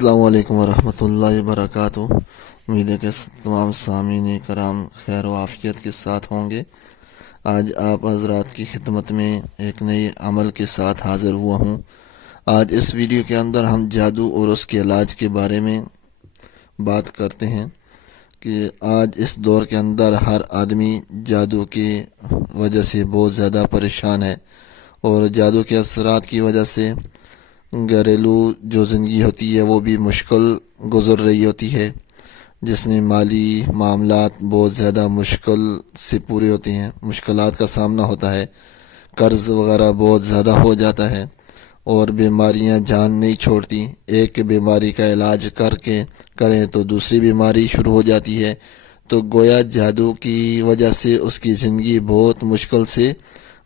السلام علیکم ورحمۃ اللہ وبرکاتہ۔ امید ہے کہ تمام سامعین کرام خیر و عافیت کے ساتھ ہوں گے۔ آج آپ حضرات کی خدمت میں ایک نئے عمل کے ساتھ حاضر ہوا ہوں۔ آج اس ویڈیو کے اندر ہم جادو اور اس کے علاج کے بارے میں بات کرتے ہیں کہ آج اس دور کے اندر ہر آدمی جادو کی وجہ سے بہت زیادہ پریشان ہے، اور جادو کے اثرات کی وجہ سے گھریلو جو زندگی ہوتی ہے وہ بھی مشکل گزر رہی ہوتی ہے، جس میں مالی معاملات بہت زیادہ مشکل سے پورے ہوتے ہیں، مشکلات کا سامنا ہوتا ہے، قرض وغیرہ بہت زیادہ ہو جاتا ہے، اور بیماریاں جان نہیں چھوڑتی۔ ایک بیماری کا علاج کریں تو دوسری بیماری شروع ہو جاتی ہے، تو گویا جادو کی وجہ سے اس کی زندگی بہت مشکل سے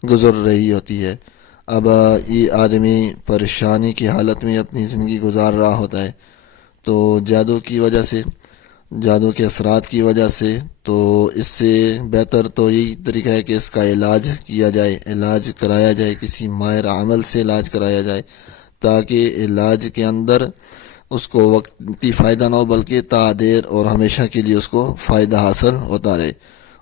گزر رہی ہوتی ہے۔ اب یہ آدمی پریشانی کی حالت میں اپنی زندگی گزار رہا ہوتا ہے، تو جادو کی وجہ سے، جادو کے اثرات کی وجہ سے، تو اس سے بہتر تو یہی طریقہ ہے کہ اس کا علاج کیا جائے، علاج کرایا جائے، کسی ماہر عمل سے علاج کرایا جائے، تاکہ علاج کے اندر اس کو وقتی فائدہ نہ ہو بلکہ تا دیر اور ہمیشہ کے لیے اس کو فائدہ حاصل ہوتا رہے۔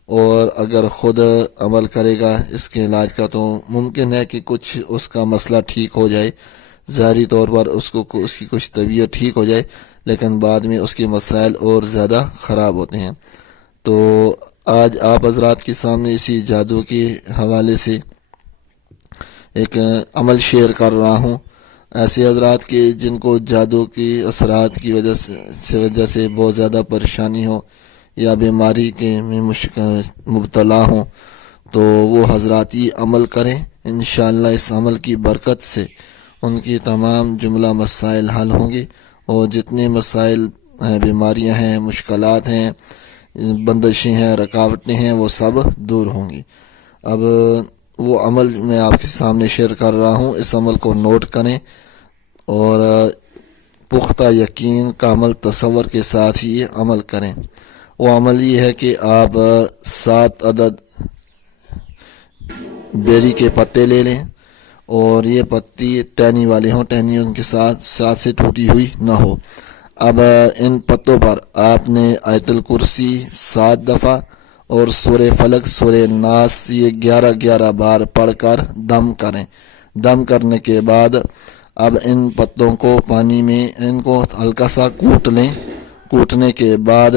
اور اگر خود عمل کرے گا اس کے علاج کا تو ممکن ہے کہ کچھ اس کا مسئلہ ٹھیک ہو جائے، ظاہری طور پر اس کی کچھ طبیعت ٹھیک ہو جائے، لیکن بعد میں اس کے مسائل اور زیادہ خراب ہوتے ہیں۔ تو آج آپ حضرات کے سامنے اسی جادو کے حوالے سے ایک عمل شیئر کر رہا ہوں۔ ایسے حضرات کے جن کو جادو کی اثرات کی وجہ سے بہت زیادہ پریشانی ہو یا بیماری کے میں مبتلا ہوں، تو وہ حضرات یہ عمل کریں۔ انشاءاللہ اس عمل کی برکت سے ان کی تمام جملہ مسائل حل ہوں گے، اور جتنے مسائل ہیں، بیماریاں ہیں، مشکلات ہیں، بندشیں ہیں، رکاوٹیں ہیں، وہ سب دور ہوں گی۔ اب وہ عمل میں آپ کے سامنے شیئر کر رہا ہوں، اس عمل کو نوٹ کریں اور پختہ یقین کامل تصور کے ساتھ ہی یہ عمل کریں۔ وہ عمل یہ ہے کہ آپ 7 عدد بیری کے پتے لے لیں، اور یہ پتی ٹہنی والے ہوں، ٹہنی ان کے ساتھ سے ٹوٹی ہوئی نہ ہو۔ اب ان پتوں پر آپ نے آیت الکرسی 7 دفعہ اور سورہ فلق، سورہ ناس یہ 11 بار پڑھ کر دم کریں۔ دم کرنے کے بعد اب ان پتوں کو پانی میں ان کو ہلکا سا کوٹ لیں۔ کوٹنے کے بعد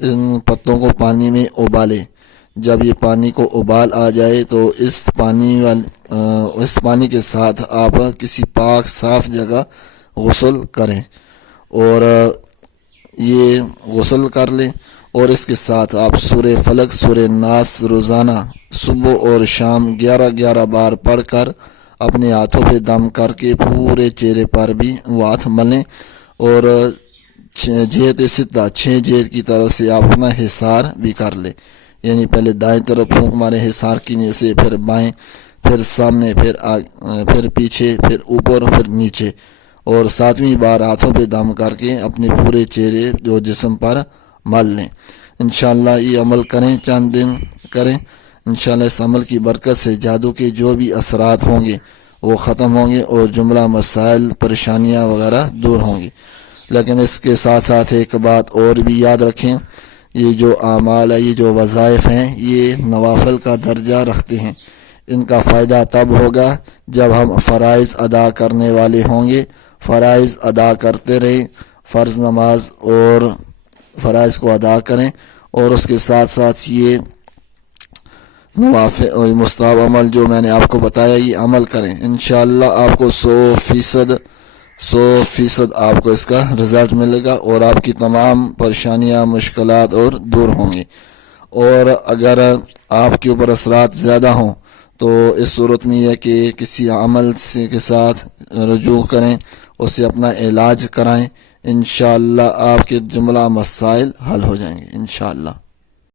ان پتوں کو پانی میں ابالیں۔ جب یہ پانی کو ابال آ جائے تو اس پانی کے ساتھ آپ کسی پاک صاف جگہ غسل کریں، اور یہ غسل کر لیں، اور اس کے ساتھ آپ سورہ فلق، سورہ ناس روزانہ صبح اور شام 11 بار پڑھ کر اپنے ہاتھوں پہ دم کر کے پورے چہرے پر بھی وہ ہاتھ ملیں، اور 6 جہت کی طرف سے آپ اپنا حصار بھی کر لیں، یعنی پہلے دائیں طرف پھونک مارے حصار کینے سے، پھر بائیں، پھر سامنے، پھر پیچھے، پھر اوپر، پھر نیچے، اور 7ویں بار ہاتھوں پہ دم کر کے اپنے پورے چہرے جو جسم پر مل لیں۔ انشاءاللہ یہ عمل کریں، چند دن کریں، انشاءاللہ اس عمل کی برکت سے جادو کے جو بھی اثرات ہوں گے وہ ختم ہوں گے، اور جملہ مسائل، پریشانیاں وغیرہ دور ہوں گی۔ لیکن اس کے ساتھ ساتھ ایک بات اور بھی یاد رکھیں، یہ جو اعمال ہے، یہ جو وظائف ہیں، یہ نوافل کا درجہ رکھتے ہیں۔ ان کا فائدہ تب ہوگا جب ہم فرائض ادا کرنے والے ہوں گے، فرائض ادا کرتے رہیں، فرض نماز اور فرائض کو ادا کریں، اور اس کے ساتھ ساتھ یہ نوافل اور مستحب عمل جو میں نے آپ کو بتایا یہ عمل کریں۔ انشاءاللہ آپ کو 100% آپ کو اس کا رزلٹ ملے گا، اور آپ کی تمام پریشانیاں، مشکلات اور دور ہوں گی۔ اور اگر آپ کے اوپر اثرات زیادہ ہوں تو اس صورت میں یہ ہے کہ کسی عمل کے ساتھ رجوع کریں، اس سے اپنا علاج کرائیں، انشاءاللہ آپ کے جملہ مسائل حل ہو جائیں گے انشاءاللہ۔